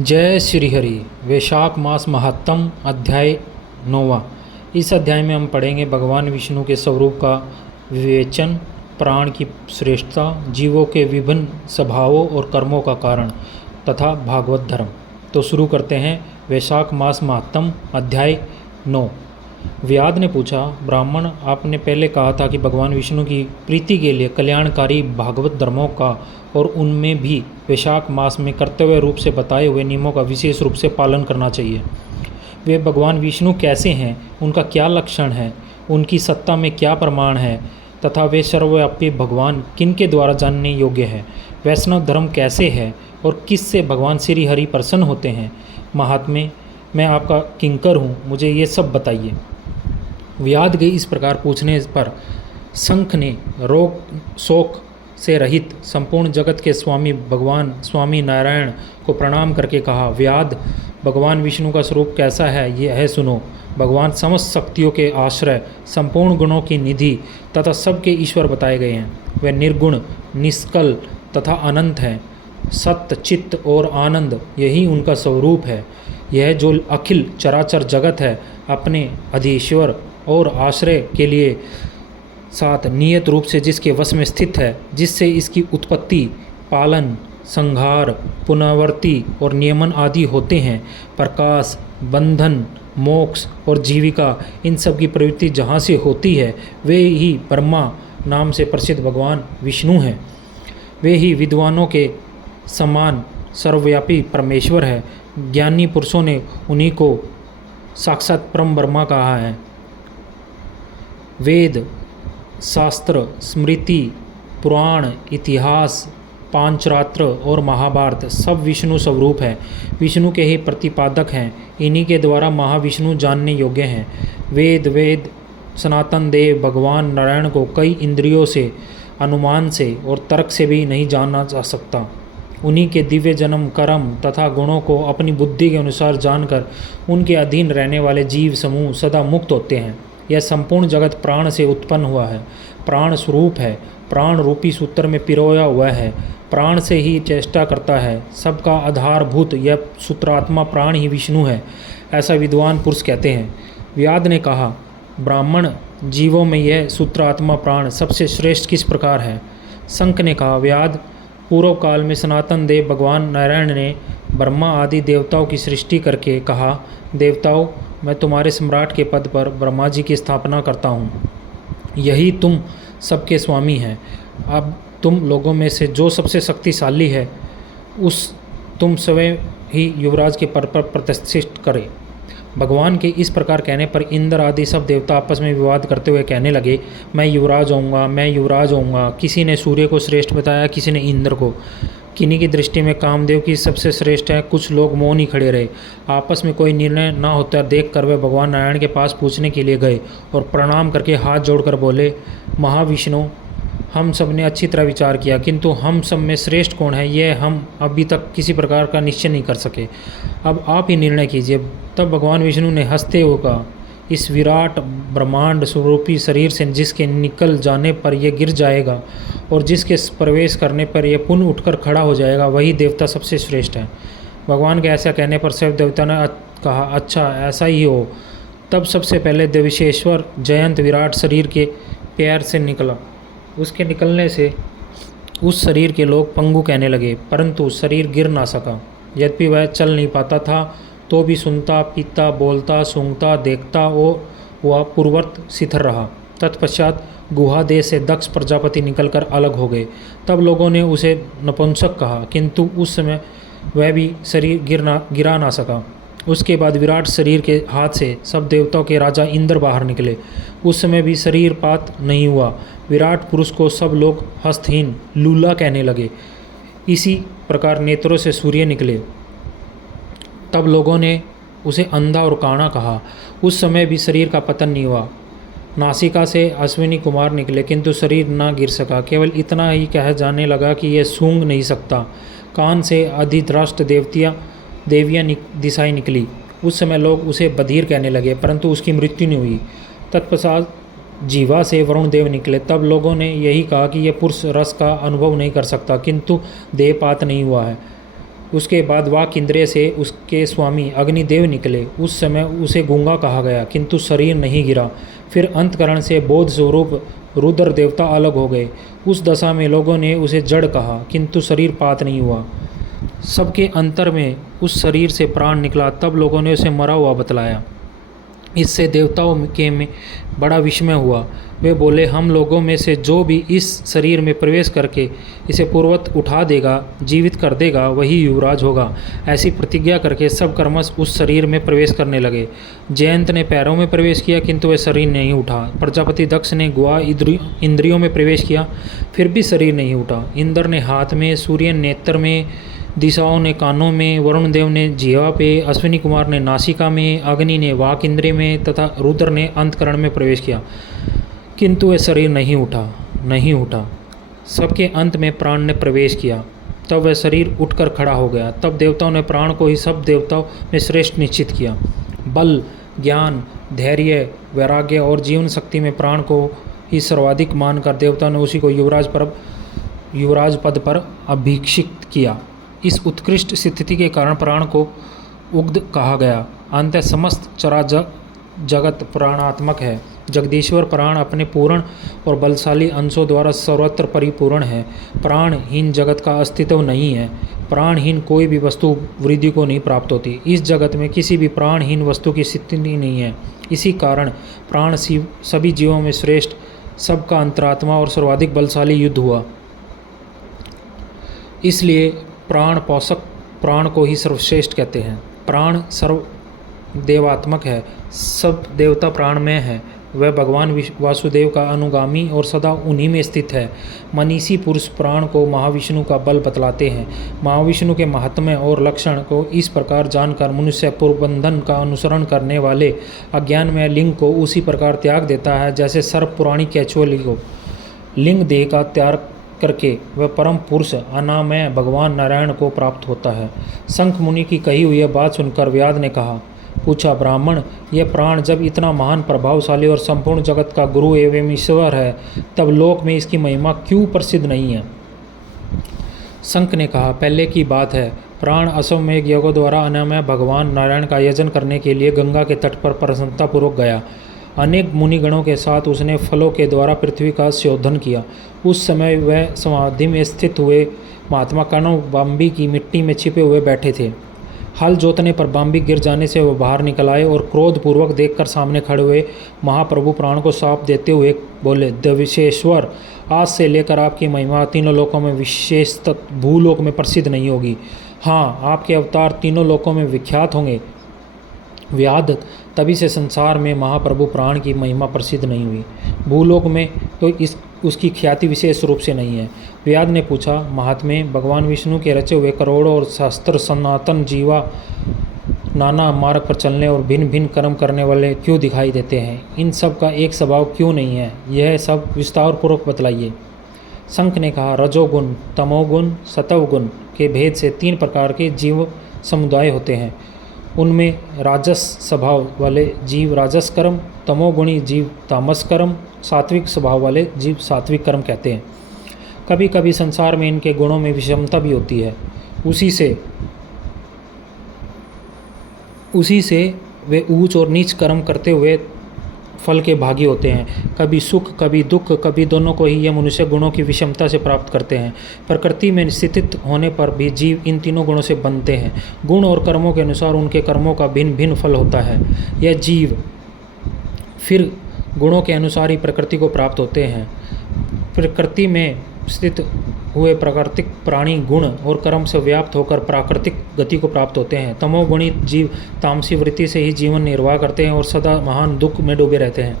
जय श्री हरि। वैशाख मास महात्म अध्याय 9वां। इस अध्याय में हम पढ़ेंगे भगवान विष्णु के स्वरूप का विवेचन, प्राण की श्रेष्ठता, जीवों के विभिन्न स्वभावों और कर्मों का कारण तथा भागवत धर्म। तो शुरू करते हैं। वैशाख मास महात्म अध्याय 9। व्याध ने पूछा, ब्राह्मण, आपने पहले कहा था कि भगवान विष्णु की प्रीति के लिए कल्याणकारी भागवत धर्मों का और उनमें भी वैशाख मास में कर्तव्य रूप से बताए हुए नियमों का विशेष रूप से पालन करना चाहिए। वे भगवान विष्णु कैसे हैं, उनका क्या लक्षण है, उनकी सत्ता में क्या प्रमाण है तथा वे सर्वव्यापी भगवान किनके द्वारा जानने योग्य है। वैष्णव धर्म कैसे है और किससे भगवान श्री हरि प्रसन्न होते हैं। महात्मे, मैं आपका किंकर हूँ, मुझे ये सब बताइए। व्याध के इस प्रकार पूछने पर शंख ने रोग शोक से रहित संपूर्ण जगत के स्वामी भगवान स्वामी नारायण को प्रणाम करके कहा, व्याध, भगवान विष्णु का स्वरूप कैसा है यह है सुनो। भगवान समस्त शक्तियों के आश्रय, संपूर्ण गुणों की निधि तथा सबके ईश्वर बताए गए हैं। वे निर्गुण, निष्कल तथा अनंत हैं। सत्य, चित्त और आनंद यही उनका स्वरूप है। यह जो अखिल चराचर जगत है अपने अधीश्वर और आश्रय के लिए साथ नियत रूप से जिसके वश में स्थित है, जिससे इसकी उत्पत्ति, पालन, संहार, पुनरावृत्ति और नियमन आदि होते हैं, प्रकाश, बंधन, मोक्ष और जीविका, इन सब की प्रवृत्ति जहाँ से होती है वे ही ब्रह्मा नाम से प्रसिद्ध भगवान विष्णु हैं। वे ही विद्वानों के समान सर्वव्यापी परमेश्वर है। ज्ञानी पुरुषों ने उन्हीं को साक्षात परम ब्रह्मा कहा है। वेद, शास्त्र, स्मृति, पुराण, इतिहास, पांचरात्र और महाभारत सब विष्णु स्वरूप है, विष्णु के ही प्रतिपादक हैं। इन्हीं के द्वारा महाविष्णु जानने योग्य हैं। वेद सनातन देव भगवान नारायण को कई इंद्रियों से, अनुमान से और तर्क से भी नहीं जाना जा सकता। उन्हीं के दिव्य जन्म, कर्म तथा गुणों को अपनी बुद्धि के अनुसार जानकर उनके अधीन रहने वाले जीव समूह सदा मुक्त होते हैं। यह संपूर्ण जगत प्राण से उत्पन्न हुआ है, प्राण स्वरूप है, प्राण रूपी सूत्र में पिरोया हुआ है, प्राण से ही चेष्टा करता है। सबका आधारभूत यह सूत्रात्मा प्राण ही विष्णु है, ऐसा विद्वान पुरुष कहते हैं। व्याध ने कहा, ब्राह्मण, जीवों में यह सूत्रात्मा प्राण सबसे श्रेष्ठ किस प्रकार है। शंख ने कहा, व्याध, पूर्व काल में सनातन देव भगवान नारायण ने ब्रह्मा आदि देवताओं की सृष्टि करके कहा, देवताओं, मैं तुम्हारे सम्राट के पद पर ब्रह्मा जी की स्थापना करता हूँ। यही तुम सबके स्वामी हैं। अब तुम लोगों में से जो सबसे शक्तिशाली है उस तुम स्वयं ही युवराज के पद पर प्रतिष्ठित करे। भगवान के इस प्रकार कहने पर इंद्र आदि सब देवता आपस में विवाद करते हुए कहने लगे, मैं युवराज होऊंगा, मैं युवराज होऊंगा। किसी ने सूर्य को श्रेष्ठ बताया, किसी ने इंद्र को। किन्हीं की दृष्टि में कामदेव की सबसे श्रेष्ठ है। कुछ लोग मौन ही खड़े रहे। आपस में कोई निर्णय न होता देख कर वे भगवान नारायण के पास पूछने के लिए गए और प्रणाम करके हाथ जोड़कर बोले, महाविष्णु, हम सब ने अच्छी तरह विचार किया, किंतु हम सब में श्रेष्ठ कौन है यह हम अभी तक किसी प्रकार का निश्चय नहीं कर सके। अब आप ही निर्णय कीजिए। तब भगवान विष्णु ने हंसते हुए कहा, इस विराट ब्रह्मांड स्वरूपी शरीर से जिसके निकल जाने पर यह गिर जाएगा और जिसके प्रवेश करने पर यह पुनः उठकर खड़ा हो जाएगा, वही देवता सबसे श्रेष्ठ है। भगवान के ऐसा कहने पर सब देवता ने कहा, अच्छा ऐसा ही हो। तब सबसे पहले देवशेश्वर जयंत विराट शरीर के पैर से निकला। उसके निकलने से उस शरीर के लोग पंगु कहने लगे, परंतु शरीर गिर ना सका। यद्यपि वह चल नहीं पाता था तो भी सुनता, पीता, बोलता, सूंघता, देखता और वह पूर्ववत शिथिल रहा। तत्पश्चात गुहा देश से दक्ष प्रजापति निकलकर अलग हो गए। तब लोगों ने उसे नपुंसक कहा, किंतु उस समय वह भी शरीर गिरा ना सका। उसके बाद विराट शरीर के हाथ से सब देवताओं के राजा इंद्र बाहर निकले। उस समय भी शरीरपात नहीं हुआ। विराट पुरुष को सब लोग हस्तहीन, लूला कहने लगे। इसी प्रकार नेत्रों से सूर्य निकले। तब लोगों ने उसे अंधा और काणा कहा। उस समय भी शरीर का पतन नहीं हुआ। नासिका से अश्विनी कुमार निकले, किंतु शरीर ना गिर सका। केवल इतना ही कह जाने लगा कि यह सूंघ नहीं सकता। कान से अधिध्राष्ट देवियाँ दिशाएं निकली। उस समय लोग उसे बधिर कहने लगे, परंतु उसकी मृत्यु नहीं हुई। तत्पश्चात जीवा से वरुण देव निकले। तब लोगों ने यही कहा कि यह पुरुष रस का अनुभव नहीं कर सकता, किंतु देहपात नहीं हुआ है। उसके बाद वाक इंद्रिय से उसके स्वामी अग्निदेव निकले। उस समय उसे गूंगा कहा गया, किंतु शरीर नहीं गिरा। फिर अंतकरण से बोध स्वरूप रुद्र देवता अलग हो गए। उस दशा में लोगों ने उसे जड़ कहा, किंतु शरीर पात नहीं हुआ। सबके अंतर में उस शरीर से प्राण निकला, तब लोगों ने उसे मरा हुआ बतलाया। इससे देवताओं के में बड़ा विस्मय हुआ। वे बोले, हम लोगों में से जो भी इस शरीर में प्रवेश करके इसे पूर्वत उठा देगा, जीवित कर देगा, वही युवराज होगा। ऐसी प्रतिज्ञा करके सब कर्मश उस शरीर में प्रवेश करने लगे। जयंत ने पैरों में प्रवेश किया, किंतु वह शरीर नहीं उठा। प्रजापति दक्ष ने गुहा इंद्रियों में प्रवेश किया, फिर भी शरीर नहीं उठा। इंद्र ने हाथ में, सूर्य नेत्र में, दिशाओं ने कानों में, वरुण देव ने जीवा पे, अश्विनी कुमार ने नासिका में, अग्नि ने वाक इंद्रिय में तथा रुद्र ने अंतकरण में प्रवेश किया, किंतु वह शरीर नहीं उठा। सबके अंत में प्राण ने प्रवेश किया, तब वह शरीर उठकर खड़ा हो गया। तब देवताओं ने प्राण को ही सब देवताओं में श्रेष्ठ निश्चित किया। बल, ज्ञान, धैर्य, वैराग्य और जीवन शक्ति में प्राण को ही सर्वाधिक मानकर देवताओं ने उसी को युवराज पद पर अभिषिक्त किया। इस उत्कृष्ट स्थिति के कारण प्राण को उग्ध कहा गया। अंत समस्त जगत प्राणात्मक है। जगदीश्वर प्राण अपने पूर्ण और बलशाली अंशों द्वारा सर्वत्र परिपूर्ण है। प्राणहीन जगत का अस्तित्व नहीं है। प्राणहीन कोई भी वस्तु वृद्धि को नहीं प्राप्त होती। इस जगत में किसी भी प्राणहीन वस्तु की स्थिति नहीं है। इसी कारण प्राण सभी जीवों में श्रेष्ठ, सबका अंतरात्मा और सर्वाधिक बलशाली युद्ध हुआ। इसलिए प्राण पोषक प्राण को ही सर्वश्रेष्ठ कहते हैं। प्राण सर्व देवात्मक है, सब देवता प्राण में है। वह भगवान वासुदेव का अनुगामी और सदा उन्हीं में स्थित है। मनीषी पुरुष प्राण को महाविष्णु का बल बतलाते हैं। महाविष्णु के महात्म्य और लक्षण को इस प्रकार जानकर मनुष्य पूर्वबंधन का अनुसरण करने वाले अज्ञान में लिंग को उसी प्रकार त्याग देता है, जैसे सर्प पुराणी केचुअली को लिंग देह का त्याग करके वह परम पुरुष अनामय भगवान नारायण को प्राप्त होता है। शंख मुनि की कही हुई बात सुनकर व्याध ने पूछा, ब्राह्मण, यह प्राण जब इतना महान, प्रभावशाली और संपूर्ण जगत का गुरु एवं ईश्वर है, तब लोक में इसकी महिमा क्यों प्रसिद्ध नहीं है? शंख ने कहा, पहले की बात है, प्राण अश्वमेध यज्ञों द्वारा अनामय भगवान नारायण का यजन करने के लिए गंगा के तट पर प्रसन्नतापूर्वक गया। अनेक मुनिगणों के साथ उसने फलों के द्वारा पृथ्वी का शोधन किया। उस समय वह समाधि में स्थित हुए महात्मा कणव बाम्बी की मिट्टी में छिपे हुए बैठे थे। हल जोतने पर बाम्बी गिर जाने से वह बाहर निकल आए और क्रोधपूर्वक देखकर सामने खड़े हुए महाप्रभु प्राण को शाप देते हुए बोले, देवशेश्वर, आज से लेकर आपकी महिमा तीनों लोकों में, विशेषतः भूलोक में प्रसिद्ध नहीं होगी। हाँ, आपके अवतार तीनों लोकों में विख्यात होंगे। व्याध, तभी से संसार में महाप्रभु प्राण की महिमा प्रसिद्ध नहीं हुई। भूलोक में तो उसकी ख्याति विशेष रूप से नहीं है। व्याध ने पूछा, महात्मे, भगवान विष्णु के रचे हुए करोड़ों और शास्त्र सनातन जीवा नाना मार्ग पर चलने और भिन्न भिन्न कर्म करने वाले क्यों दिखाई देते हैं? इन सब का एक स्वभाव क्यों नहीं है? यह सब विस्तार पूर्वक बतलाइए। शंख ने कहा, रजोगुण, तमोगुण, सतवगुण के भेद से 3 प्रकार के जीव समुदाय होते हैं। उनमें राजस स्वभाव वाले जीव राजस कर्म, तमोगुणी जीव तामस कर्म, सात्विक स्वभाव वाले जीव सात्विक कर्म कहते हैं। कभी कभी संसार में इनके गुणों में विषमता भी होती है। उसी से वे ऊंच और नीच कर्म करते हुए फल के भागी होते हैं। कभी सुख, कभी दुख, कभी दोनों को ही ये मनुष्य गुणों की विषमता से प्राप्त करते हैं। प्रकृति में स्थित होने पर भी जीव इन तीनों गुणों से बनते हैं। गुण और कर्मों के अनुसार उनके कर्मों का भिन्न भिन्न फल होता है। यह जीव फिर गुणों के अनुसार ही प्रकृति को प्राप्त होते हैं। प्रकृति में स्थित हुए प्राकृतिक प्राणी गुण और कर्म से व्याप्त होकर प्राकृतिक गति को प्राप्त होते हैं। तमोगुणी जीव तामसी वृत्ति से ही जीवन निर्वाह करते हैं और सदा महान दुख में डूबे रहते हैं।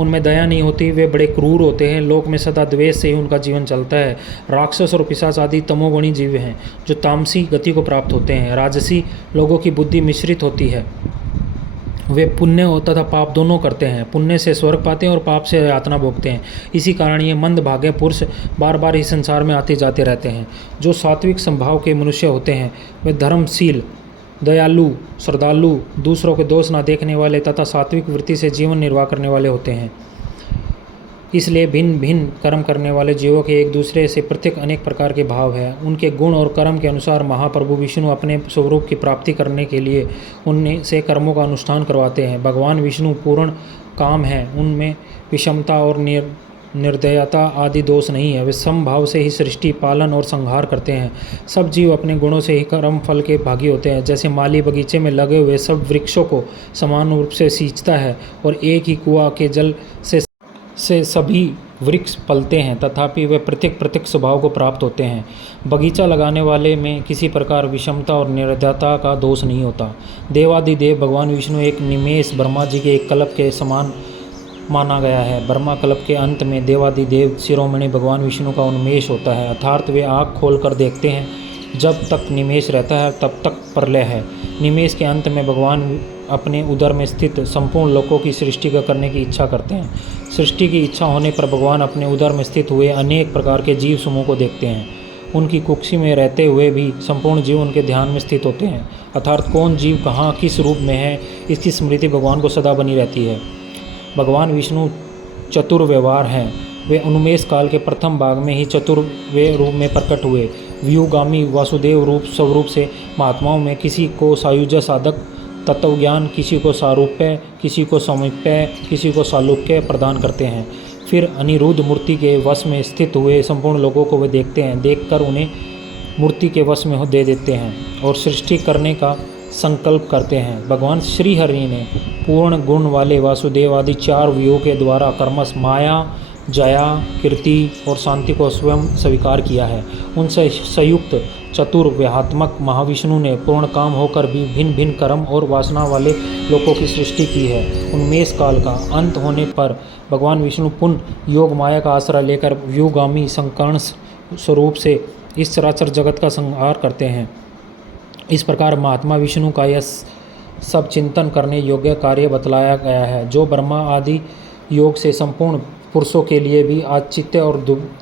उनमें दया नहीं होती, वे बड़े क्रूर होते हैं। लोक में सदा द्वेष से ही उनका जीवन चलता है। राक्षस और पिशाच आदि तमोगुणी जीव हैं जो तामसी गति को प्राप्त होते हैं। राजसी लोगों की बुद्धि मिश्रित होती है। वे पुण्य तथा पाप दोनों करते हैं। पुण्य से स्वर्ग पाते हैं और पाप से यातना भोगते हैं। इसी कारण ये मंदभागे पुरुष बार बार इस संसार में आते जाते रहते हैं। जो सात्विक स्वभाव के मनुष्य होते हैं वे धर्मशील, दयालु, श्रद्धालु, दूसरों के दोष न देखने वाले तथा सात्विक वृत्ति से जीवन निर्वाह करने वाले होते हैं। इसलिए भिन्न भिन्न कर्म करने वाले जीवों के एक दूसरे से पृथक अनेक प्रकार के भाव हैं। उनके गुण और कर्म के अनुसार महाप्रभु विष्णु अपने स्वरूप की प्राप्ति करने के लिए उनसे से कर्मों का अनुष्ठान करवाते हैं। भगवान विष्णु पूर्ण काम है, उनमें विषमता और निर्दयता आदि दोष नहीं है। वे समभाव से ही सृष्टि, पालन और संहार करते हैं। सब जीव अपने गुणों से ही कर्म फल के भागी होते हैं। जैसे माली बगीचे में लगे हुए सब वृक्षों को समान रूप से सींचता है और एक ही कुआं के जल से सभी वृक्ष पलते हैं, तथापि वे पृथक पृथक स्वभाव को प्राप्त होते हैं। बगीचा लगाने वाले में किसी प्रकार विषमता और निर्दयता का दोष नहीं होता। देवादिदेव भगवान विष्णु एक निमेष ब्रह्मा जी के एक कल्प के समान माना गया है। ब्रह्मा कल्प के अंत में देवादिदेव शिरोमणि भगवान विष्णु का उन्मेष होता है, अर्थात वे आँख खोलकर देखते हैं। जब तक निमेष रहता है तब तक प्रलय है। निमेष के अंत में भगवान अपने उदर में स्थित संपूर्ण लोकों की सृष्टि करने की इच्छा करते हैं। सृष्टि की इच्छा होने पर भगवान अपने उदर में स्थित हुए अनेक प्रकार के जीव समूह को देखते हैं। उनकी कुक्षी में रहते हुए भी संपूर्ण जीव उनके ध्यान में स्थित होते हैं, अर्थात कौन जीव कहाँ किस रूप में है, इसकी स्मृति भगवान को सदा बनी रहती है। भगवान विष्णु चतुर्व्यवहार हैं। वे उन्मेष काल के प्रथम भाग में ही चतुर्वें रूप में प्रकट हुए। व्यूगामी वासुदेव रूप स्वरूप से महात्माओं में किसी को सायुज्य साधक तत्वज्ञान, किसी को सारूप्य, किसी को समीप्य, किसी को सालुक्य प्रदान करते हैं। फिर अनिरुद्ध मूर्ति के वश में स्थित हुए संपूर्ण लोगों को वे देखते हैं, देखकर उन्हें मूर्ति के वश में दे देते हैं और सृष्टि करने का संकल्प करते हैं। भगवान श्री हरि ने पूर्ण गुण वाले वासुदेव आदि 4 व्यूहों के द्वारा कर्मश माया, जया, कीर्ति और शांति को स्वयं स्वीकार किया है। उनसे संयुक्त चतुर्व्यूहात्मक महाविष्णु ने पूर्ण काम होकर भी भिन्न भिन्न कर्म और वासना वाले लोगों की सृष्टि की है। उन्मेष काल का अंत होने पर भगवान विष्णु पुनः योग माया का आश्रय लेकर व्यूगामी संकर्ण स्वरूप से इस चराचर जगत का संहार करते हैं। इस प्रकार महात्मा विष्णु का यह सब चिंतन करने योग्य कार्य बतलाया गया है, जो ब्रह्मा आदि योग से संपूर्ण पुरुषों के लिए भी आचित्य और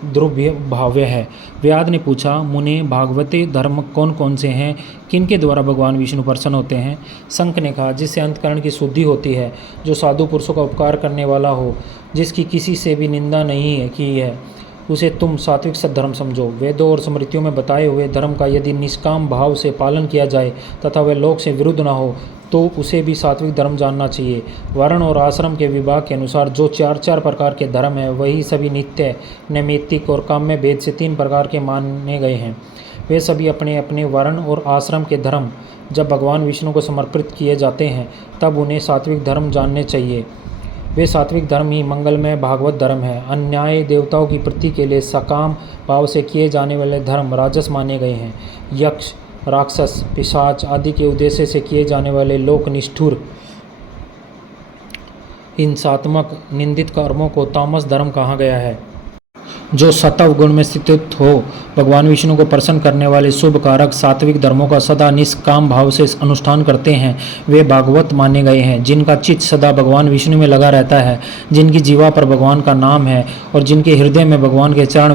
द्रव्य भाव्य है। व्याध ने पूछा, मुने भागवते धर्म कौन कौन से हैं, किनके द्वारा भगवान विष्णु प्रसन्न होते हैं? शंख ने कहा, जिससे अंतकरण की शुद्धि होती है, जो साधु पुरुषों का उपकार करने वाला हो, जिसकी किसी से भी निंदा नहीं है की है, उसे तुम सात्विक सद्धर्म समझो। वेदों और स्मृतियों में बताए हुए धर्म का यदि निष्काम भाव से पालन किया जाए तथा वह लोक से विरुद्ध न हो तो उसे भी सात्विक धर्म जानना चाहिए। वर्ण और आश्रम के विभाग के अनुसार जो 4 प्रकार के धर्म हैं, वही सभी नित्य, नैमित्तिक और काम्य भेद से 3 प्रकार के माने गए हैं। वे सभी अपने अपने वर्ण और आश्रम के धर्म जब भगवान विष्णु को समर्पित किए जाते हैं तब उन्हें सात्विक धर्म जानने चाहिए। वे सात्विक धर्म ही मंगलमय भागवत धर्म है। अन्याय देवताओं की प्रीति के लिए सकाम भाव से किए जाने वाले धर्म राजस माने गए हैं। यक्ष, राक्षस, पिशाच आदि के उद्देश्य से किए जाने वाले लोक निष्ठुर हिंसात्मक निंदित कर्मों को तामस धर्म कहा गया है। जो सत्व गुण में स्थित हो, भगवान विष्णु को प्रसन्न करने वाले शुभ कारक सात्विक धर्मों का सदा निष्काम भाव से अनुष्ठान करते हैं, वे भागवत माने गए हैं। जिनका चित्त सदा भगवान विष्णु में लगा रहता है, जिनकी जीवा पर भगवान का नाम है और जिनके हृदय में भगवान के चरण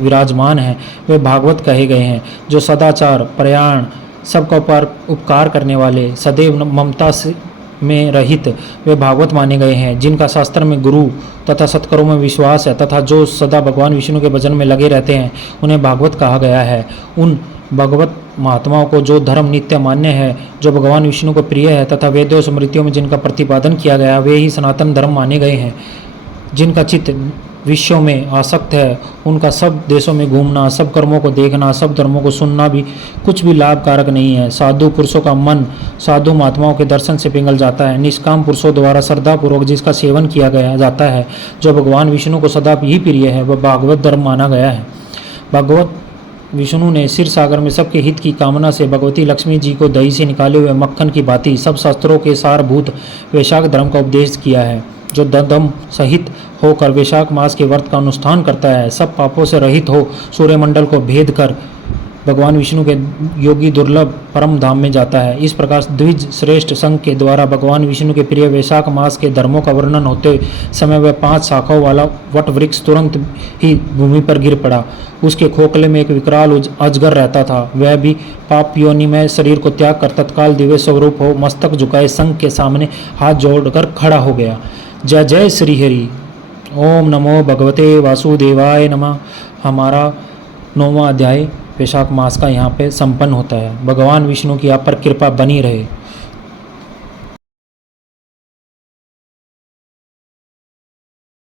विराजमान हैं, वे भागवत कहे गए हैं। जो सदाचार, प्रयाण, सबका उपकार करने वाले, सदैव ममता में रहित, वे भागवत माने गए हैं। जिनका शास्त्र में गुरु तथा सत्कर्मों में विश्वास है तथा जो सदा भगवान विष्णु के भजन में लगे रहते हैं, उन्हें भागवत कहा गया है। उन भगवत महात्माओं को जो धर्म नित्य मान्य है, जो भगवान विष्णु को प्रिय है तथा वेदों स्मृतियों में जिनका प्रतिपादन किया गया, वे ही सनातन धर्म माने गए हैं। जिनका चित्त विश्व में आसक्त है, उनका सब देशों में घूमना, सब कर्मों को देखना, सब धर्मों को सुनना भी कुछ भी लाभकारक नहीं है। साधु पुरुषों का मन साधु महात्माओं के दर्शन से पिघल जाता है। निष्काम पुरुषों द्वारा श्रद्धापूर्वक जिसका सेवन किया गया जाता है, जो भगवान विष्णु को सदा ही प्रिय है, वह भागवत धर्म माना गया है। भगवत विष्णु ने क्षीर सागर में सबके हित की कामना से भगवती लक्ष्मी जी को दही से निकाले हुए मक्खन की भांति सब शास्त्रों के सारभूत वैशाख धर्म का उपदेश किया है। जो दम सहित होकर वैशाख मास के व्रत का अनुष्ठान करता है, सब पापों से रहित हो सूर्यमंडल को भेद कर भगवान विष्णु के योगी दुर्लभ परम धाम में जाता है। इस प्रकार द्विज श्रेष्ठ संघ के द्वारा भगवान विष्णु के प्रिय वैशाख मास के धर्मों का वर्णन होते समय वह 5 शाखाओं वाला वट वृक्ष तुरंत ही भूमि पर गिर पड़ा। उसके खोखले में एक विकराल अजगर रहता था। वह भी पाप योनि में शरीर को त्याग कर तत्काल दिव्य स्वरूप हो मस्तक झुकाए संघ के सामने हाथ जोड़कर खड़ा हो गया। जय जय श्री हरि। ओम नमो भगवते वासुदेवाय नमः। हमारा 9वां अध्याय वैशाख मास का यहाँ पे संपन्न होता है। भगवान विष्णु की आप पर कृपा बनी रहे।